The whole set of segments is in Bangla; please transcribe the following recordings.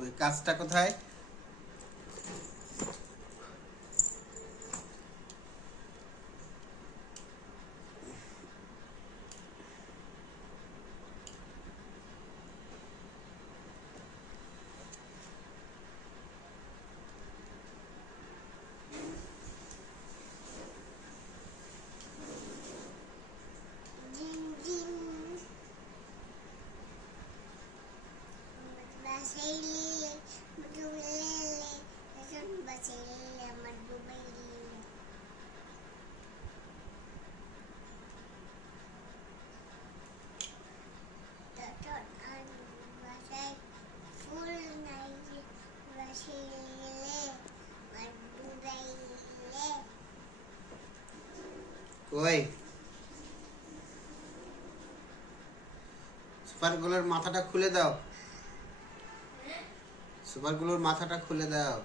ওই কাজটা কোথায়? ওই সুপারগুলোর মাথাটা খুলে দাও, সুপারগুলোর মাথাটা খুলে দাও।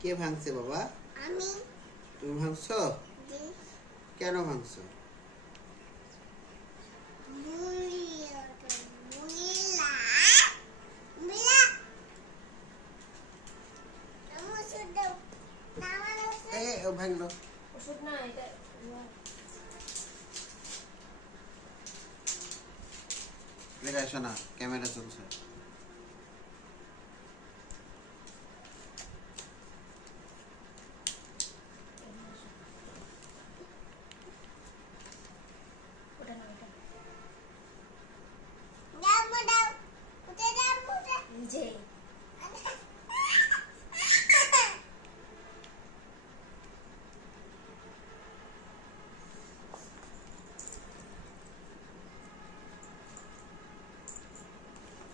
কে ভাঙছে বাবা? আমি। তুমি ভাঙছো? কেন ভাঙছো? ভাঙলো ওষুধ না এটা এটা আসো না, ক্যামেরা চলছে। ওটা না ওটা যে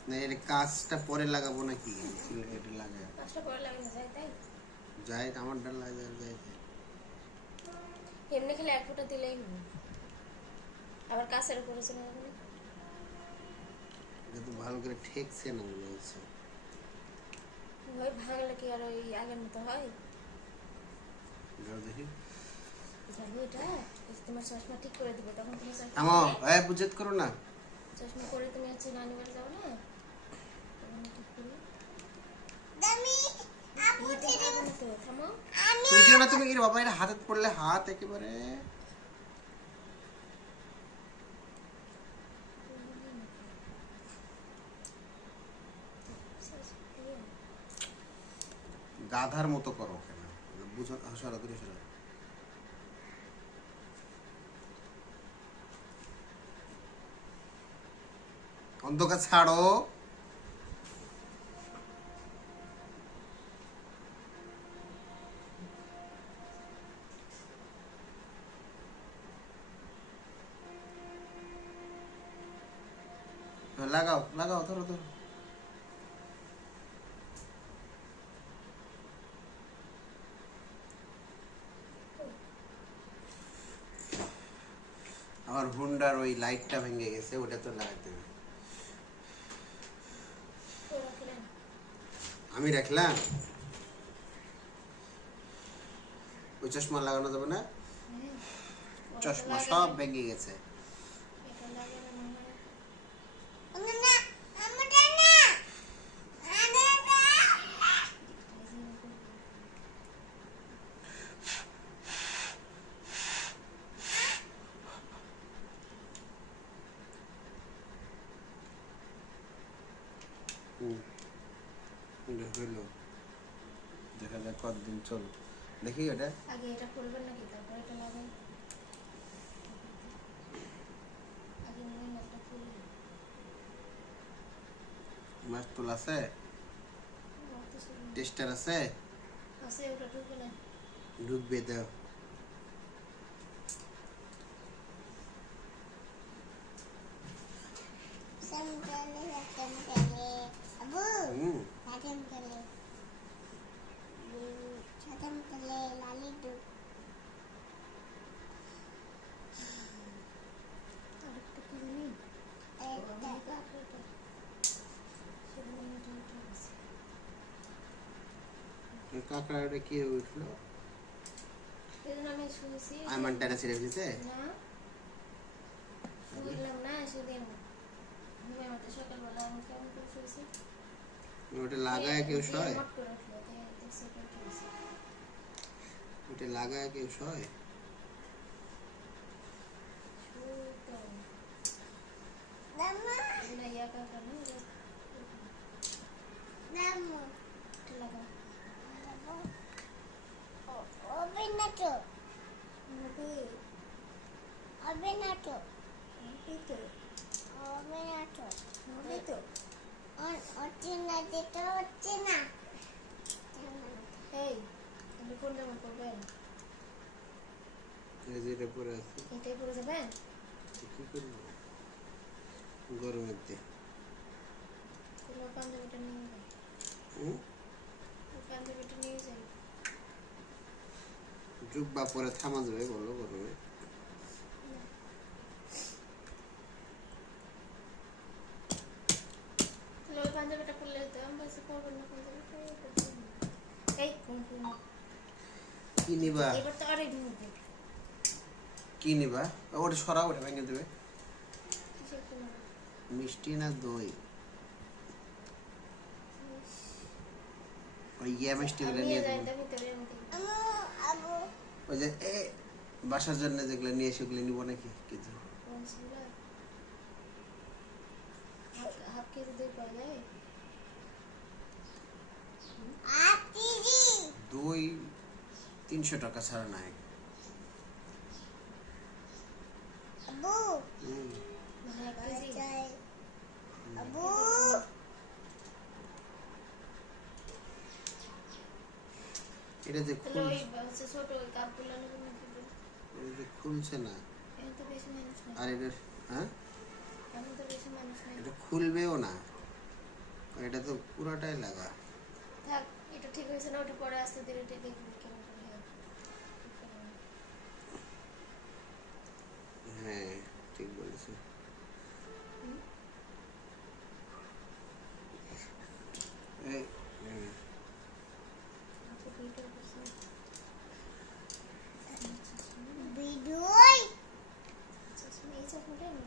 না এর কাজটা পরে লাগাবো নাকি? এটা লাগায় কাজটা পরে লাগানো যায় তাই? যাই আমার ডাল লাগে যাই। এমনি খেলে এক ফোঁটা দিলেই হবে। আবার কাছের উপরে চলে যাবে না? যেহেতু ভালো করে ঠেকছে না মনে হচ্ছে। ওই ভাঙলে কি আর ওই আগের মতো হয়? যাও দেখি। যাবো এটা তোমার চশমা ঠিক করে দেবে, তখন তুমি আমো এই বুঝেত করো না। চশমা করে তুমি হচ্ছে নানি বাড়ি যাও না, তখন ঠিক করে তো থামো। তুমি দিও না, তুমি কি বাবা এর হাতে পড়লে হাত একেবারে গাধার মতো করো কেন? বুঝো সরা দূরে সরা। অন্ধকার ছাড়ো। লাগাও লাগাও, ধরো ধরো। আমার হুন্ডার ওই লাইটটা ভেঙে গেছে, ওটা তো লাগাতে হবে। আমি রাখলাম ওই চশমা লাগানো যাবে না, চশমা সব ভেঙে গেছে। হইলো, দেখা যাক কতদিন চলো। দেখি ওটা আগে এটা করবেন নাকি তারপর এটা লাগাই? আগে মনে হয় এটা করবেন। মাছ তোল আছে, টেস্টার আছে, আছে ওটা ঢুকে না। ঢুকবে দাও। আরেকটা কি জানি সেটা মনে হয় এটা আছে। কাঁকড়াটা কি উঠলো? এজন্য আমি শুয়েছি। আইমানটাকে ছেড়ে দিয়েছে। না শুইলাম না সেদিন ঘুমের মধ্যে সকালবেলা আমি কেমন করে শুয়েছি। ওটা লাগায় কেউ শয়? মট করে উঠলো দেখছি পেটে গেছে। ওটা লাগায় কেউ শয়? শুইতো এগুলো ইয়া কাকা না এটা লাগা এই আপনি কোন জামা পরবেন? এই যে এটা পরে আছে, এটাই পরে যাবেন? তো কি করবো গরমের দিয়ে? তাহলে পাঞ্জাবিটা নিয়ে যাই। হুম? পাঞ্জাবিটা নিয়ে যাই। জুব্বা পরে থামা যাবে বলো গরমে? তাহলে ওই পাঞ্জাবিটা পরলে হতো আমি বলছি পরবেন না পাঞ্জাবিটা এই কি নিবা? এবার তো আরে ঢুকবে কি নিবা? ওটা সরা, ওটা ভেঙে দেবে। কিসের কোনো মিষ্টি না দই? ওই ইয়া মিষ্টি গুলো আমি নিয়ে যাই দেবো। দামি তবে আমি ওই যে বাসার জন্য যেগুলো নিয়ে সেগুলো নিবো নাকি কিছু? কোনগুলো হাফ কেজি দই পাওয়া যায়? দই 300 টাকা ছাড়া নাই। হুম। মানে এক কেজি এটা যে তাহলে ওই খুলছে, হচ্ছে ছোট ওই কাপগুলো নেবেন নাকি? এটা যে খুলছে না। এখন তো বেশি মানুষ নেই। আর এটা, হ্যাঁ, এখন তো বেশি মানুষ নেই। এটা খুলবেও না, এটা তো পুরাটাই লাগা। থাক এটা ঠিক হয়েছে না, ওটা পরে আসতে দেরি দেখবি কেমন করে হয়। হ্যাঁ ঠিক বলেছো। হুম? এই, হুম। আচ্ছা, দুইটার বেশি। আচ্ছা, শুনে এই চাকরিটা আমি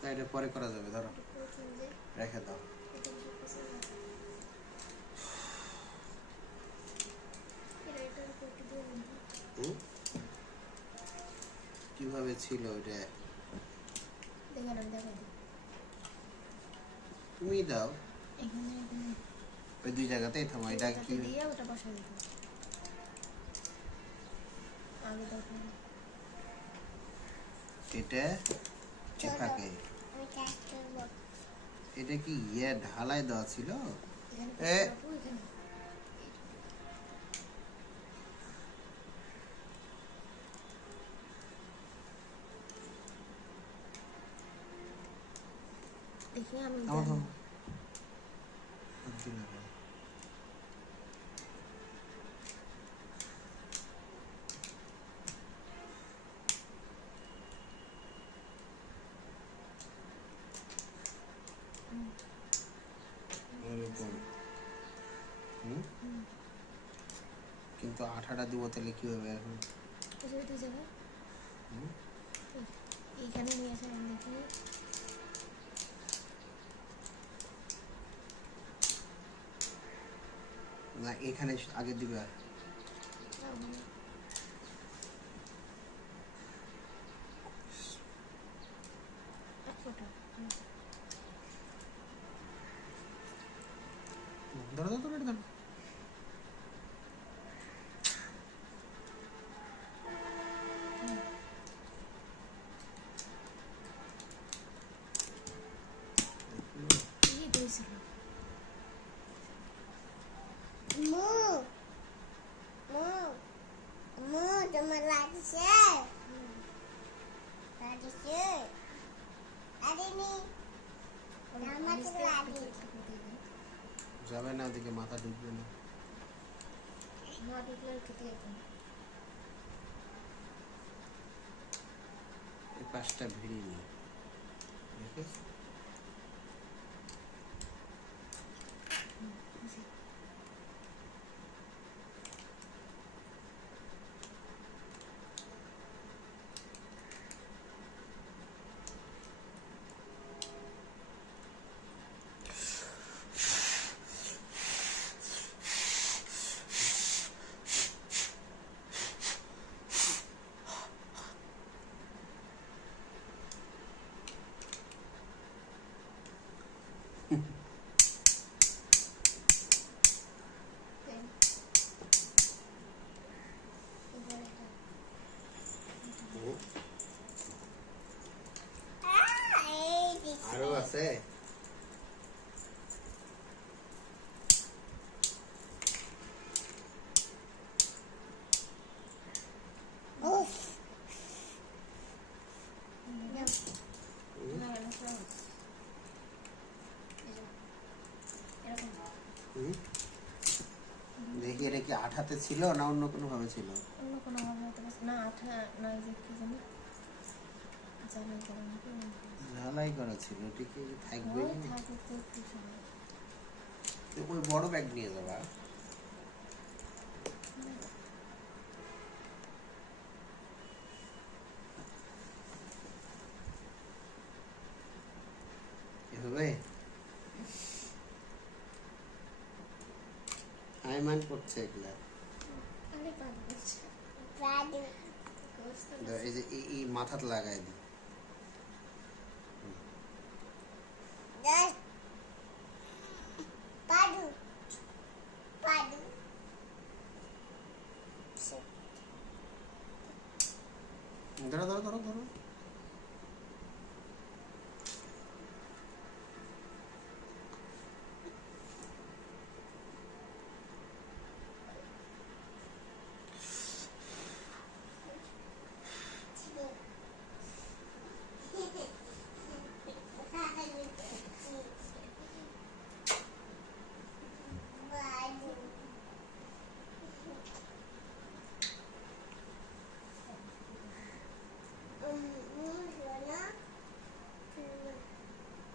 তা এটা পরে করা যাবে, ধরো একটু প্রথম যে রেখে দাও। এটা বেশি পছন্দ। এটার উপর একটু দিয়ে দিন। হুম? কিভাবে ছিল ওটা? দেখেন আমি দেখাই দিই। তুমি দাও। এখানে ওই দুই জায়গাতেই থামো। এটা কি দিয়ে ওটা বসাই দিতে আগে দেখুন। এটা চিপাকে? এটা কি ইয়ে ঢালাই দেওয়া ছিল? এখানে এ রাখবো, এখানে দেখি আমি থামো থামো। জানি। এরকম। হুম? কিন্তু আঠাটা দিব তাহলে কি হবে এখন? বুঝে তুই যাবে হুম? এইখানে নিয়ে আসে আমি দেখি। না এখানে আগে দিবে। ধরো ধরো ধরো, এটা ধরো। এই দইছিল যাবে না ওদিকে, মাথা ঢুকবে না। না ঢুকলে একটু দিয়ে দিন। এই পাশটা ভিড়ি নি, দেখেছ? আছে? হুম? দেখি এটা কি আঠাতে ছিল না অন্য কোনো ভাবে ছিল? অন্য কোনো ভাবে হতে পারে না, আঠা না, যে কি জানি জানাই করা নাকি ঝালাই করা ছিল, ঠিকই থাকবে ওই না? থাকে তো একটু সময়। ওই বড় ব্যাগ নিয়ে যাবা। এভাবে আইমান করছে এগুলা। আরে কাজ করছে এই যে এই মাথাতে লাগাই দি। ধরো ধরো ধরো ধরো।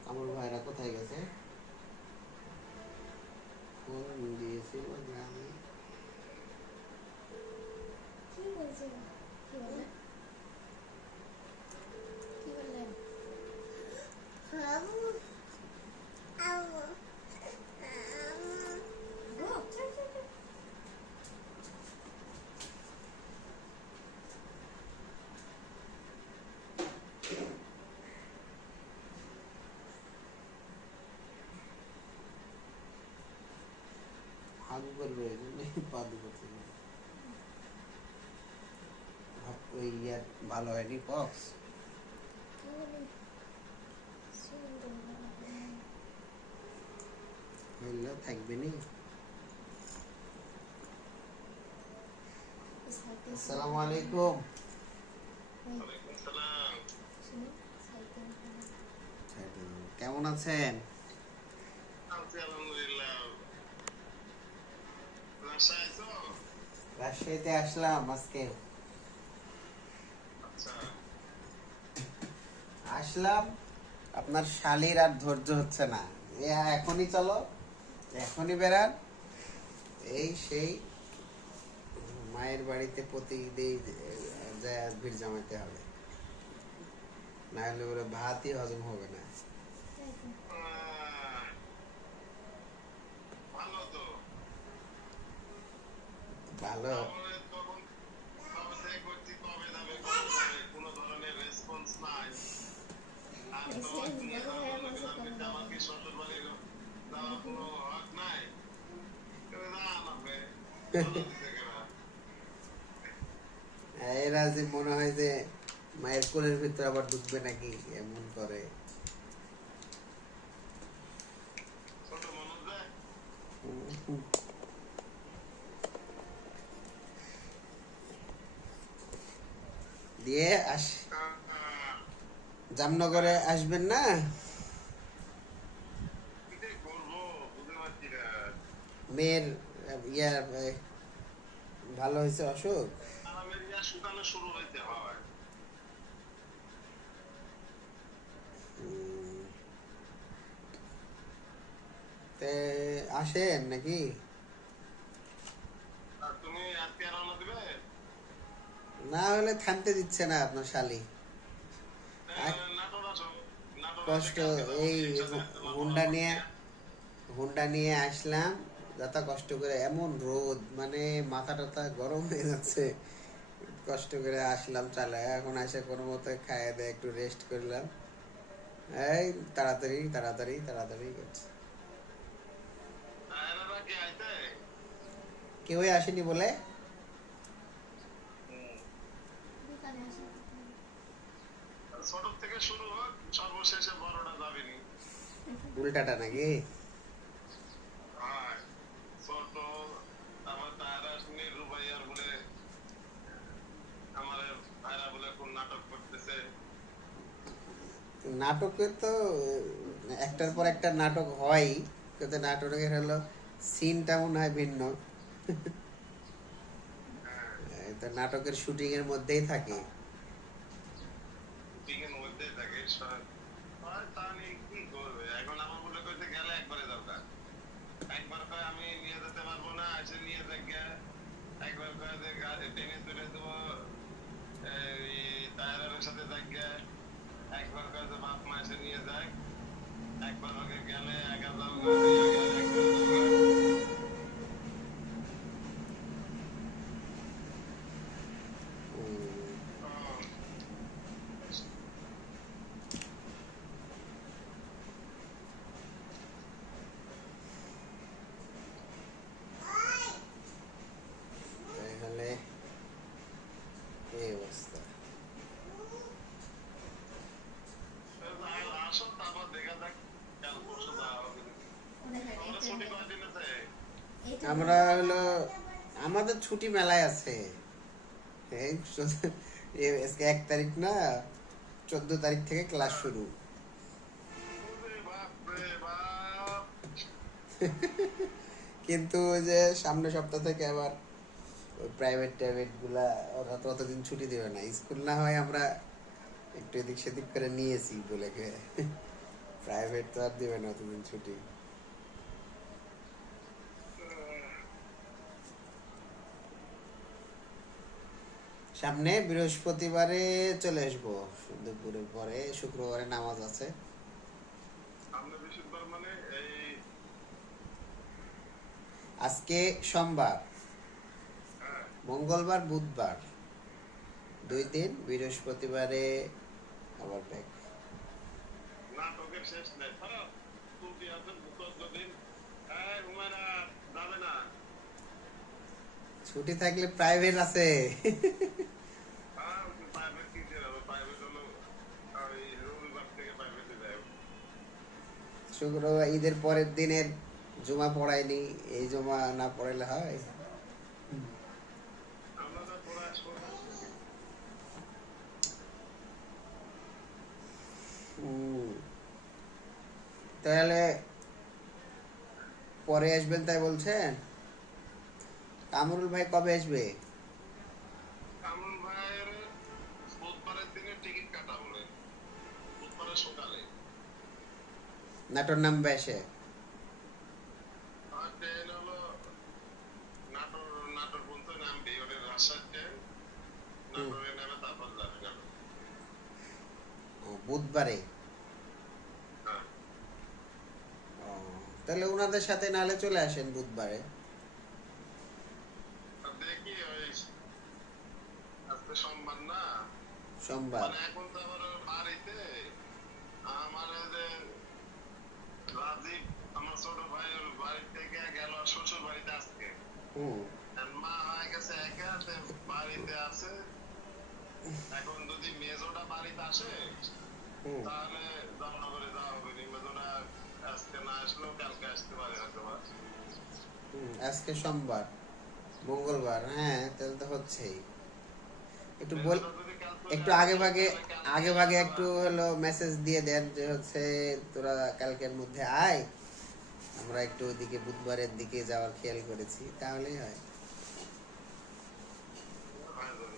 আমার ভাইরা কোথায় গেছে? ফোন দিয়েছিল গ্রামে। কি বলছে? কি বলে? কি বললেন? গো, চল, চল, চল। হাগু করবে এই জন্য পাদু করছে। ওই ইয়ার ভালো হয়নি পক্স? কি বলি? সুন্দর লাগে। হইলেও থাকবে নি। সাইকেল আসসালামু আলাইকুম। শুনুন, সাইকেল কেমন আছেন? রাজশাহীতে আসলাম আজকে। আসলাম, আপনার শালির আর ধৈর্য হচ্ছে না। এখনই চলো, এখনই বেড়ান। এই সেই মায়ের বাড়িতে প্রতিদিন যায় ভিড় জমাতে হবে, না হলে ওরা ভাতই হজম হবে না। তাই তো। ভালো। বড় ভাইয়া বলছে কবে যাবে? এরা যে মনে হয় যে মায়ের কোলের ভিতরে আবার ঢুকবে নাকি, এমন করে। দিয়ে জামনগরে আসবেন না? মেয়ের ইয়া ভালো হয়েছে অসুখ? উম, তে আসেন নাকি? না হলে থামতে দিচ্ছে না আপনার শালি। কষ্ট, এই হুন্ডা নিয়ে আসলাম, যত কষ্ট করে, এমন রোদ, মানে মাথা টাথা গরম হয়ে যাচ্ছে। কষ্ট করে আসলাম চালায়, এখন এসে কোনো মতো খাইয়ে দেয় একটু রেস্ট করলাম। এই তাড়াতাড়ি তাড়াতাড়ি তাড়াতাড়ি করছে। কেউই আসেনি বলে? বিকালে আসে। ছোট থেকে শুরু হোক, সর্বশেষে বড়টা যাবেনি। উল্টাটা নাকি? হয় ছোট আমার তারা নিরু ভাইয়ার বলে আমার ভাইরা বলে কোন নাটক করতেছে। নাটকে তো একটার পর একটা নাটক হয়, কিন্তু নাটকের হলো সিনটা মনে হয় ভিন্ন। হ্যাঁ এই তো নাটকের শুটিং এর মধ্যেই থাকে। শুটিংয়ের মধ্যে থাকে হয় তা নিয়ে কি করবে এখন আমার মনে করতে গেলে একবারে দরকার। একবার কয় আমি নিয়ে যেতে পারবো না এসে নিয়ে যাক গিয়া। একবার কয় যে টেনে তুলে দেবো এই টায়ারের সাথে যাক গিয়া। একবার কয় যে বাপ মা এসে নিয়ে যায়। একবার ওকে গেলে একা যাও গা নিয়ে গেলে একবারে যাও গা। উম, ও, তাহলে এই অবস্থা। আসো তারপর দেখা যাক কাল পরশু যাওয়া হবে। তোমরা ছুটি কয়দিন আছে? আমরা হলো আমাদের ছুটি মেলায় আছে। এই আজকে 1 তারিখ না, 14 তারিখ থেকে ক্লাস শুরু। ওরে বাপ রে বাপ। কিন্তু ওই যে সামনের সপ্তাহ থেকে আবার ওই প্রাইভেট টাইভেট গুলা ওরা তো অতদিন ছুটি দেবে না। স্কুল না হয় আমরা একটু এদিক সেদিক করে নিয়েছি বলে, প্রাইভেট তো আর দেবে না অতদিন ছুটি। সামনে বৃহস্পতিবারে চলে আসবো, দুপুরের পরে শুক্রবারে নামাজ আছে। সামনে বৃহস্পতিবার মানে এই আজকে সোমবার, হ্যাঁ মঙ্গলবার, বুধবার, 2 দিন, বৃহস্পতিবারে আবার ব্যাক। নাটকের শেষ নাই খারাপ ছুটি আছে 14 দিন। হ্যাঁ হুমায়রা যাবে না। ছুটি থাকলে প্রাইভেট আছে। হ্যাঁ প্রাইভেট কি হবে প্রাইভেট হলো ওই রবিবার থেকে প্রাইভেটে যায়। শুক্রবার ঈদের পরের দিনের জুমা পড়ায়নি, এই জুমা না পড়াইলে হয়? আমরা তো পড়া শোনা হুম, তাহলে পরে আসবেন তাই বলছেন? কামরুল ভাই কবে আসবে? কামরুল ভাইয়ের বুধবারের দিনে টিকিট কাটা বলে বুধবারের সকালে। নাটোর নামবে এসে? আর ট্রেন হলো নাটোর নাটোর পর্যন্ত নামবে ওটা রাজশাহী ট্রেন। হুম, নাটোরে নেমে তারপর যাবে নাটোর। বুধবারে? হ্যাঁ ও, তাহলে ওনাদের সাথে নাহলে চলে আসেন বুধবারে। আর দেখি ওই আজকে সোমবার না সোমবার? মানে এখন তো আবার বাড়িতে আমার ওই যে রাজীব আমার ছোট ভাই ওর বাড়ি থেকে গেল শ্বশুর বাড়িতে আজকে। হুম, আর মা হয়ে গেছে একা বাড়িতে আছে। এখন যদি মেজোটা বাড়িতে আসে হুম, তাহলে রওনা করে যাওয়া হবে নি। মেজোটা আজকে না আসলেও কালকে আসতে পারে হয়তো বা। হুম। আজকে সোমবার, মঙ্গলবার, হ্যাঁ তাহলে তো হচ্ছেই। একটু বল, মেজোটা যদি কাল চলে একটু আসে আগে ভাগে, তাহলে কালকে আগে ভাগে হয়তো বা। একটু হলো মেসেজ দিয়ে দেন যে হচ্ছে তোরা কালকের মধ্যে আয়, আমরা একটু ওইদিকে বুধবারের দিকে যাওয়ার খেয়াল করেছি, তাহলেই হয়। হয়ে যাবে।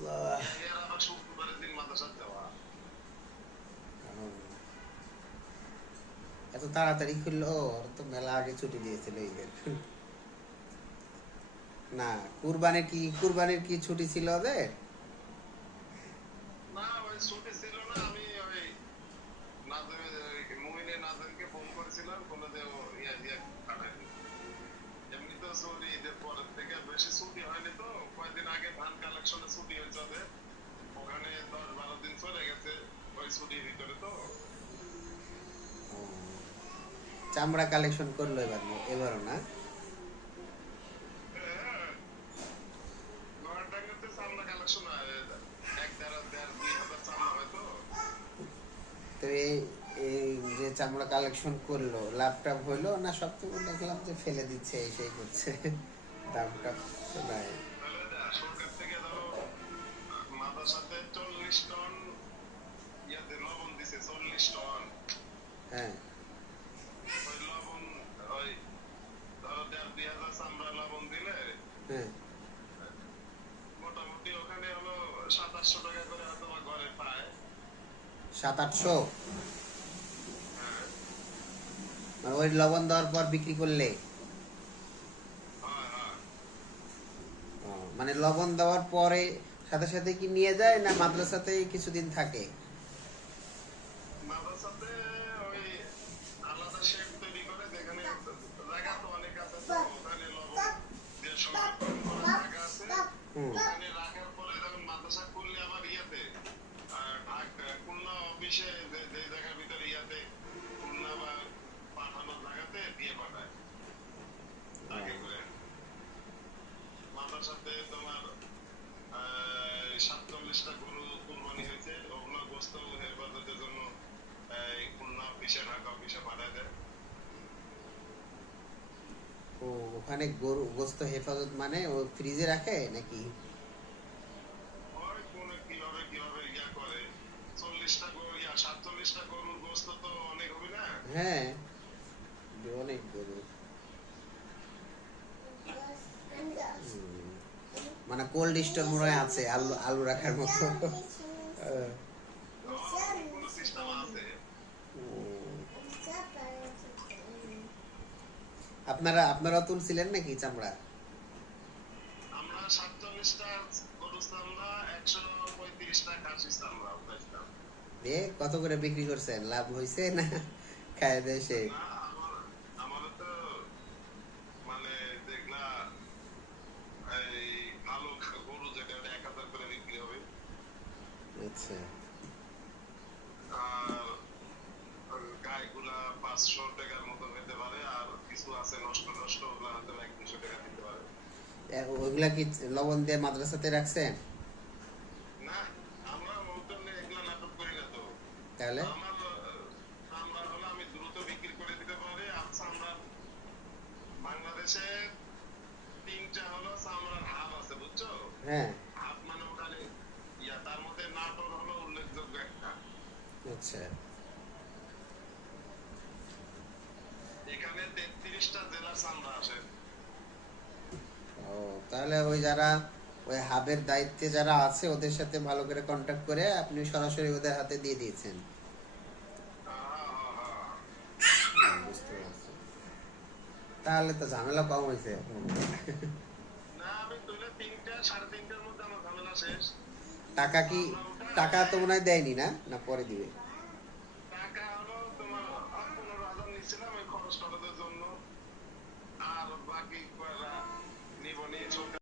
আল্লাহ। এর আবার শুক্রবারের দিন মাদ্রাসার যাওয়া। এত তাড়াতাড়ি খুললো, ওর তো মেলা আগে ছুটি দিয়েছিল ঈদের। না, কুরবানির কি ছুটি ছিল ওদের? না ওই ছুটি ছিল না। আমি ওই নাজের মুমিনের নাজেরকে ফোন করেছিলাম বলে যে ও ইয়া ইয়া কাটাই দিবে। এমনি তো ছুটি ঈদের পরের থেকে বেশি ছুটি হয়নি তো কয়েকদিন আগে ধান কালেকশনে ছুটি হয়েছে ওদের। ওখানে 10-12 দিন চলে গেছে ওই ছুটির ভিতরে তো। ও, চামড়া কালেকশন করলো এবারও না? হ্যাঁ, নোয়াটাঙ্গাতে চামড়া কালেকশন হয় দেড় 2,000 চামড়া হয়তো। তো এই যে চামড়া কালেকশন করলো, লাভটা হইলো না? সব তো দেখলাম যে ফেলে দিচ্ছে, এই সেই করছে, দামটা তো নাই। তাহলে সরকার থেকে ধরো মাদ্রাসাতে 40 টন ইয়াতে লবণ দিছে, 40 টন। হ্যাঁ, ওই লবণ, ওই ধরো 1,500 চামড়া লবণ দিলে হ্যাঁ। মোটামুটি ওখানে হলো 700-800 টাকা করে হয়তো বা ঘরে পায়। 700-800? হ্যাঁ, মানে ওই লবণ দেওয়ার পর বিক্রি করলে? হয়, হয়। মানে লবণ দেওয়ার পরে সাথে সাথে কি নিয়ে যায়, না মাদ্রাসাতে কিছুদিন থাকে? মাদ্রাসাতে ওই আলাদা শেড তৈরি করে, যেখানে জায়গা তো অনেক আছে, তো ওখানে লবণ দিয়ে সংরক্ষণ করার জায়গা আছে। হুম। ওখানে রাখার পরে যখন মাদ্রাসা করলে আবার ইয়াতে খুলনা অফিসে যে জায়গার ভিতরে ইয়াতে খুলনা বা পাঠানোর জায়গাতে দিয়ে পাঠায় আগে করে। মাদ্রাসাতে তোমার 47টা গরু কুরবানি হয়েছে, ওগুলো গোস্ত হেফাজতের জন্য এই খুলনা অফিসে, ঢাকা অফিসে পাঠায় দেয়। ও, ওখানে গরু গোস্ত হেফাজত মানে ও ফ্রিজে রাখে নাকি? ওই কোন কিভাবে কিভাবে ইয়া করে, 40টা গরু, 47টা গরুর গোস্ত তো অনেক হবে না। হ্যাঁ, অনেক গরু। মানে কোল্ড স্টোর মনে হয় আছে, আলু আলু রাখার মতো। কোনো সিস্টেম আছে। আপনারা তুলছিলেন নাকি চামড়া? আমরা 47টা গরু চামড়া, 135টা খাসি চামড়া উঠাইছিলাম। কত করে বিক্রি করছেন? লাভ হয়েছে না খায় দেয় সে? না, আমাদের তো মানে যেগুলা এই ভালো গরু যেটা, ওটা 1,000 করে বিক্রি হবে। আচ্ছা। আর গাইগুলা 500 টাকার মতো হইতে পারে, আর কিছু আছে নষ্ট নষ্ট, ওগুলা হয়তো 1-200 টাকা দিতে পারে। ওইগুলা কি লবণ দিয়ে মাদ্রাসাতে রাখছেন? না, আমরা মৌতনে এগুলা নাটক করি না তো। তাহলে? আমার চামড়া হলো আমি দ্রুত বিক্রি করে দিতে পারি। আর চামড়ার বাংলাদেশে 3টা হলো চামড়ার হাব আছে, বুঝছো? হ্যাঁ। হাব মানে ওখানে তার মধ্যে নাটোর হলো উল্লেখযোগ্য একটা। আচ্ছা। এখানে 33টা জেলার চামড়া আসে। ও, তাহলে ওই যারা ওই হাবের দায়িত্বে যারা আছে ওদের সাথে ভালো করে কন্ট্যাক্ট করে আপনি সরাসরি ওদের হাতে দিয়ে দিয়েছেন? বুঝতে পারছি। তাহলে তো ঝামেলা কম হয়েছে। না, আমি তুলে 3টা 3:30টার মধ্যে আমার ঝামেলা শেষ। টাকা কি? চামড়া উঠায় টাকা তো মনে হয় দেয়নি, না না পরে দিবে? টাকা হলো তোমার 15,000 নিচ্ছিলাম ওই খরচ টরচের জন্য। আর বাকি নিবনি